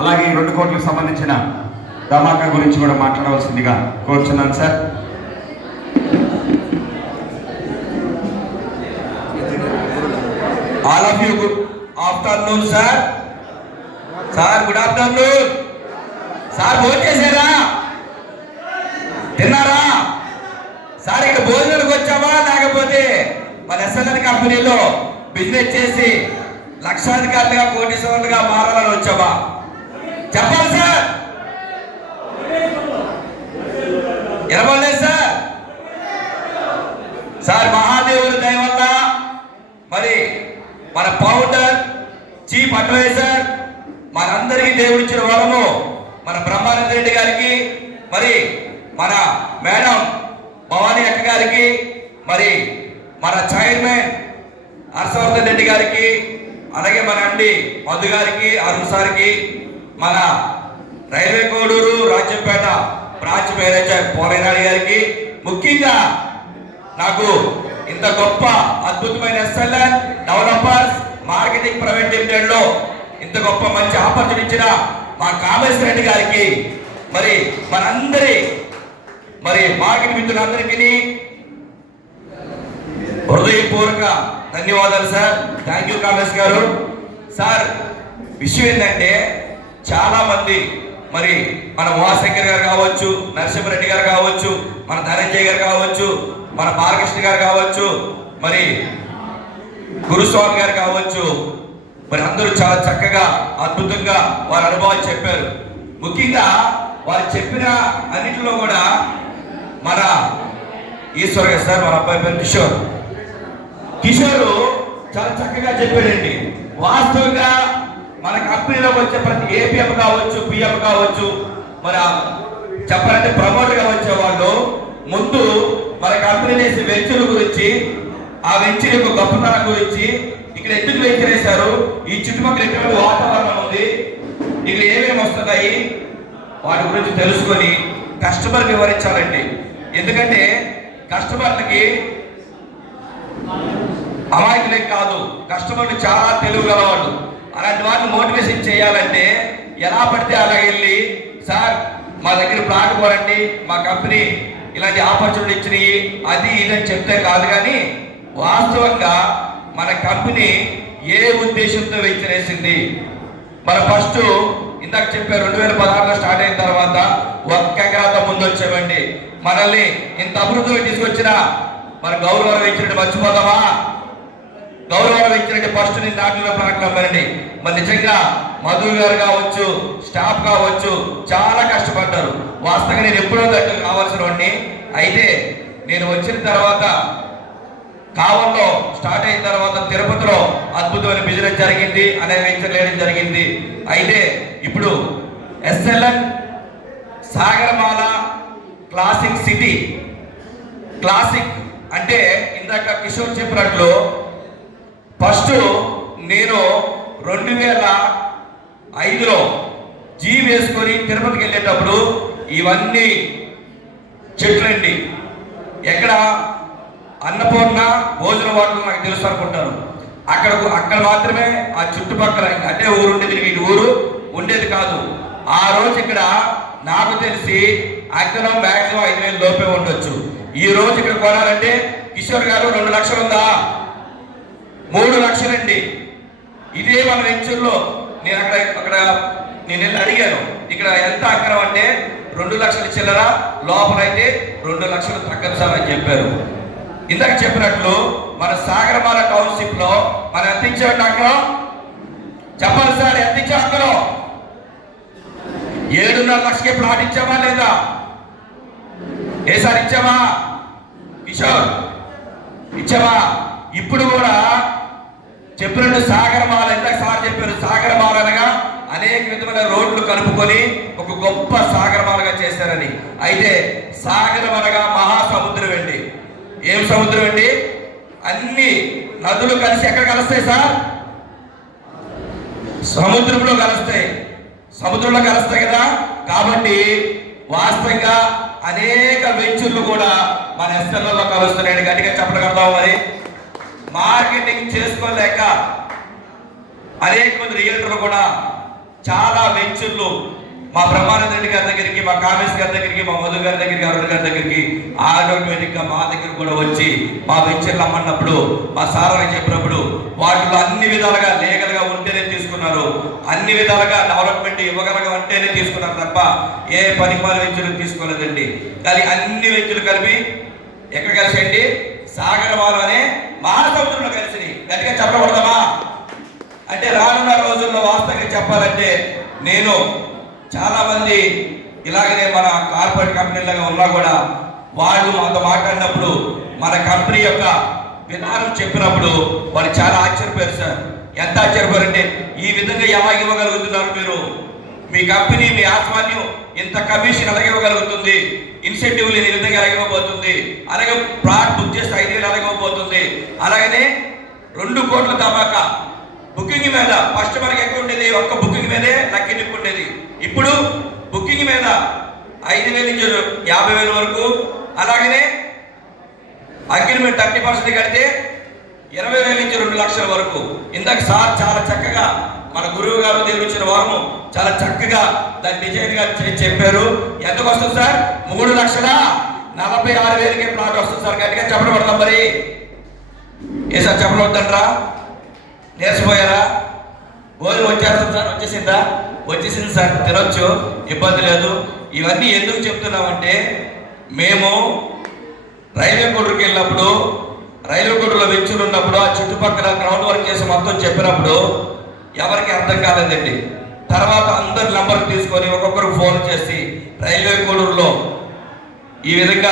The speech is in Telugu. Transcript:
అలాగే ఈ 2 కోట్లకు సంబంధించిన ధమాకా గురించి కూడా మాట్లాడవలసిందిగా కోరుచున్నాను sir. All of you good afternoon sir. Sir good afternoon sir. భోజనం చేశారా? తిన్నారా సార్? ఇక్కడ భోజనానికి వచ్చామా లేకపోతే మన ఎస్ఎల్ఎన్ కంపెనీలో బిజినెస్ చేసి లక్షాధికారులుగా కోటీశ్వరులుగా మారాలని వచ్చామా? చెప్పాలి సార్. ఎనభలేదు సార్. సార్ మహాదేవుని దయ వల్ల మరి మన ఫౌండర్ చీఫ్ అడ్వైజర్ మనందరికీ దేవుడిచ్చిన వరము మన బ్రహ్మానంద రెడ్డి గారికి, మరి మన మేడం భవానీ అక్క గారికి, మరి మన చైర్మన్ హర్షవర్ధన్ రెడ్డి గారికి, అలాగే మన ఎండి మధు గారికి, అరుణ్ సార్కి, మన railway Koduru Rajampet branch manager పోలైనాడు గారికి, ముఖ్యంగా నాకు ఇంత గొప్ప అద్భుతమైన SLN developers marketing private limited లో ఇంత గొప్ప మంచి ఆపర్చునిటీ ఇచ్చిన మా కామేశ్వర రెడ్డి గారికి, మరి మనందరి మరి మార్కెట్ మిత్రులందరికీ హృదయపూర్వక ధన్యవాదాలు సార్. థ్యాంక్ యూ కామేశ్ గారు. సార్ విషయం ఏంటంటే చాలా మంది మరి మన మోహశంకర్ గారు కావచ్చు, నరసింహారెడ్డి గారు కావచ్చు, మన ధనంజయ్ గారు కావచ్చు, మన బాలకృష్ణ గారు కావచ్చు, మరి గురుస్వామి గారు కావచ్చు, మరి అందరూ చాలా చక్కగా అద్భుతంగా వారి అనుభవాలు చెప్పారు. ముఖ్యంగా వారు చెప్పిన అన్నింటిలో కూడా మన ఈశ్వర్ గారు సార్, మన అబ్బాయి పేరు కిషోర్ చాలా చక్కగా చెప్పాడండి. వాస్తవంగా మన కంపెనీలోకి వచ్చే ప్రతి ఏపీఎం కావచ్చు, పిఎం కావచ్చు, మరి చెప్పాలంటే ప్రమోటర్గా వచ్చే వాళ్ళు ముందు మన కంపెనీ చేసే వెంచర్ల గురించి, ఆ వెంచర్ యొక్క గొప్పతనం గురించి, ఇక్కడ ఎందుకు వెంచర్ వేశారు, ఈ చుట్టుపక్కల ఎటువంటి వాతావరణం ఉంది, ఇక్కడ ఏమేమి వస్తున్నాయి, వాటి గురించి తెలుసుకొని కస్టమర్కి వివరించాలండి. ఎందుకంటే కస్టమర్లకి అమాయకులే కాదు, కస్టమర్లు చాలా తెలివి గలవాళ్ళు. అలాంటి వాటిని మోటివేషన్ చేయాలంటే ఎలా పడితే అలా వెళ్ళి సార్ మా దగ్గర ప్లాట్ కొనండి, మా కంపెనీ ఇలాంటి ఆపర్చునిటీ ఇచ్చినాయి, అది ఇదని చెప్తే కాదు. కానీ వాస్తవంగా మన కంపెనీ ఏ ఉద్దేశంతో వెంచరేసింది, మన ఫస్ట్ ఇందాక చెప్పారు 2016లో స్టార్ట్ అయిన తర్వాత ఒక్క ఎకరాతో ముందు వచ్చామండి. మనల్ని ఇంత అభివృద్ధిలో తీసుకొచ్చిన మన గౌరవం ఇచ్చినట్టు మర్చిపోతామా? గౌరవం ఇచ్చినట్టు ఫస్ట్ నేను దాంట్లో ప్లాట్లు అమ్మారండి. మరి నిజంగా మధు గారు కావచ్చు, స్టాఫ్ కావచ్చు, చాలా కష్టపడ్డారు. వాస్తవంగా నేను ఎప్పుడో దగ్గర కావాల్సిన వాడిని. అయితే నేను వచ్చిన తర్వాత కావల్లో స్టార్ట్ అయిన తర్వాత తిరుపతిలో అద్భుతమైన బిజినెస్ జరిగింది, అనేక వెంచర్ వేయడం జరిగింది. అయితే ఇప్పుడు SLN Sagarmala classic city. Classic అంటే ఇందాక కిషోర్ చెప్పినట్లు ఫస్ట్ నేను 2005లో జీ వేసుకొని తిరుపతికి వెళ్ళేటప్పుడు ఇవన్నీ చెట్లండి. ఎక్కడ అన్నపూర్ణ భోజన హోటల్ నాకు తెలుసు అనుకుంటాను. అక్కడ మాత్రమే ఆ చుట్టుపక్కల అంటే ఊరు ఉండేది, ఇటు ఊరు ఉండేది కాదు. ఆ రోజు ఇక్కడ నాకు తెలిసి అక్కడ మ్యాక్సిమం 5,000 లోపే ఉండొచ్చు. ఈ రోజు ఇక్కడ కొనాలంటే కిషోర్ గారు 2 లక్షలు ఉందా? 3 లక్షలండి. ఇదే మన వెంచర్లో నేను అక్కడ నేను వెళ్ళి అడిగాను, ఇక్కడ ఎంత అక్కరం అంటే 2 లక్షల చిల్లర, లోపలైతే 2 లక్షలు తగ్గదు సార్ అని చెప్పారు. ఇందాక చెప్పినట్లు మన సాగరమాల టౌన్షిప్ లో మనం ఎంత ఇచ్చామంటే అక్కరం చెప్పాలి సార్, ఎంత ఇచ్చాం అక్కరం? 7.5 లక్షలకే ప్లాట్ ఇచ్చామా లేదా? ఏ సార్ ఇచ్చామా? కిషోర్ ఇచ్చామా? ఇప్పుడు కూడా చెప్పినట్టు సాగరమాల, ఇందాక సార్ చెప్పారు, సాగరమాల అనగా అనేక విధమైన రోడ్లు కలుపుకొని ఒక గొప్ప సాగరమాలగా చేశారని. అయితే సాగరం అనగా మహాసముద్రం అండి. ఏం సముద్రం అండి? అన్ని నదులు కలిసి ఎక్కడ కలుస్తాయి సార్? సముద్రంలో కలుస్తాయి. సముద్రంలో కలుస్తాయి కదా. కాబట్టి వాస్తవంగా అనేక వెంచర్లు కూడా మన ఎస్ఎల్ఎల్లో కలుస్తున్నాయి. గట్టిగా చెప్పగలుగుతాం. మరి మార్కెటింగ్ చేసుకోలేక అనేక మంది రియల్టర్లు కూడా చాలా వెంచర్లు మా బ్రహ్మానంద రెడ్డి గారి దగ్గరికి, మా కామేశ్ గారి దగ్గరికి, మా మధు గారి దగ్గరికి, అరుణ్ గారి దగ్గరికి ఆటోమేటిక్గా మా దగ్గర కూడా వచ్చి మా వెంచర్లు అమ్మన్నప్పుడు, మా సారాన్ని చెప్పినప్పుడు వాటిలో అన్ని విధాలుగా లీగల్గా ఉంటేనే తీసుకున్నారు, అన్ని విధాలుగా డెవలప్మెంట్ ఇవ్వగలగా ఉంటేనే తీసుకున్నారు తప్ప ఏ పనిపాల వెంచర్లు తీసుకోలేదండి. కానీ అన్ని వెంచర్లు కలిపి ఎక్కడ కలిసండి? సాగరమాలం అనే మహాసముద్రంలో కలిసి. గట్టిగా చెప్పకూడదమ్మా. అంటే రానున్న రోజుల్లో వాస్తవంగా చెప్పాలంటే నేను చాలా మంది ఇలాగనే మన కార్పొరేట్ కంపెనీలుగా ఉన్నా కూడా వాళ్ళు మాతో మాట్లాడినప్పుడు మన కంపెనీ యొక్క విధానం చెప్పినప్పుడు వాళ్ళు చాలా ఆశ్చర్యపోయారు సార్. ఎంత ఆశ్చర్యపోయారంటే, ఈ విధంగా ఎలా ఇవ్వగలుగుతున్నారు మీరు? మీ కంపెనీ మీ యాజమాన్యం ఇంత కమిషన్ అలాగే ఇవ్వగలుగుతుంది, ఇన్సెంటివ్లు ఈ విధంగా ఎలాగివ్వబోతుంది, అలాగే ప్లాట్ బుక్ చేస్తే 5 వేలు ఎలాగివ్వబోతుంది, అలాగనే 2 కోట్ల తమాకా బుకింగ్ మీద ఫస్ట్ మనకి ఎక్కువ ఉండేది, ఒక్క బుకింగ్ మీదే లక్కింపు ఉండేది. ఇప్పుడు బుకింగ్ మీద 5,000 నుంచి 50,000 వరకు, అలాగనే అగ్రిమెంట్ 30% కడితే 20,000 నుంచి 2 లక్షల వరకు. ఇందాక సార్ చాలా చక్కగా మన గురువు గారు తెలిపించిన వారము చాలా చక్కగా దాని డిజైన్ గా చెప్పారు. ఎంతకు వస్తుంది సార్? 3,46,000కే ప్లాట్ వస్తుంది సార్. గట్టిగా చెప్పడం పడతాం. మరి ఏ సార్ చెప్పడం వద్దంటారా? నేర్చిపోయారా? భోజనం వచ్చేస్తుంది సార్? వచ్చేసిందా? వచ్చేసింది సార్, తినొచ్చు, ఇబ్బంది లేదు. ఇవన్నీ ఎందుకు చెప్తున్నామంటే, మేము రైల్వే కోటర్కి వెళ్ళినప్పుడు, రైల్వే కోటర్లో వెంచులు ఉన్నప్పుడు ఆ చుట్టుపక్కల గ్రౌండ్ వర్క్ చేసి మొత్తం చెప్పినప్పుడు ఎవరికి అర్థం కాలేదండి. తర్వాత అందరి నంబర్ తీసుకొని ఒక్కొక్కరు ఫోన్ చేసి రైల్వే కోటర్లో ఈ విధంగా